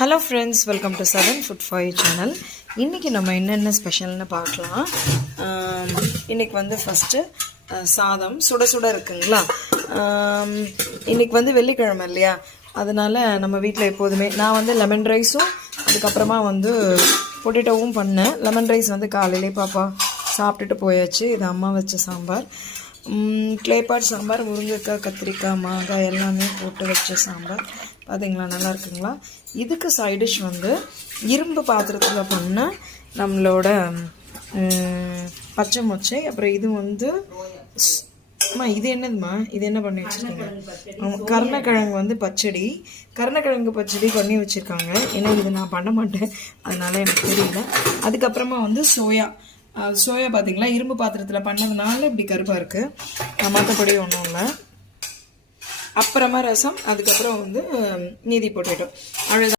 Hello friends, welcome to southern food for you channel. இன்றைக்கி நம்ம என்னென்ன ஸ்பெஷல்னு பார்க்கலாம். இன்றைக்கி வந்து ஃபஸ்ட்டு சாதம் சுட சுட இருக்குங்களா. இன்றைக்கி வந்து வெள்ளிக்கிழமை இல்லையா, அதனால் நம்ம வீட்டில் எப்போதுமே நான் வந்து லெமன் ரைஸும் அதுக்கப்புறமா வந்து பொட்டேட்டோவும் பண்ணேன். லெமன் ரைஸ் வந்து காலையிலே பாப்பா சாப்பிட்டுட்டு போயாச்சு. இது அம்மா வச்ச சாம்பார், கிளேப்பாட் சாம்பார், முருங்கைக்காய், கத்திரிக்காய், மாங்காய் எல்லாமே போட்டு வச்ச சாம்பார். பார்த்தீங்களா, நல்லா இருக்குங்களா. இதுக்கு சைடிஷ் வந்து இரும்பு பாத்திரத்தில் பண்ண நம்மளோட பச்சை மொச்சை. அப்புறம் இது வந்து இது என்னதுமா, இது என்ன பண்ணி வச்சுருக்கீங்க? கருணக்கிழங்கு வந்து பச்சடி, கருணக்கிழங்கு பச்சடி பண்ணி வச்சுருக்காங்க. ஏன்னா இது நான் பண்ண மாட்டேன், அதனால எனக்கு தெரியல. அதுக்கப்புறமா வந்து சோயா பார்த்தீங்களா, இரும்பு பாத்திரத்தில் பண்ணதுனால இப்படி கருப்பாக இருக்குது, மற்றபடி ஒன்றும் இல்லை. அப்புறமா ரசம், அதுக்கப்புறம் வந்து நீதி பொட்டேட்டோ, அவ்வளோதான்.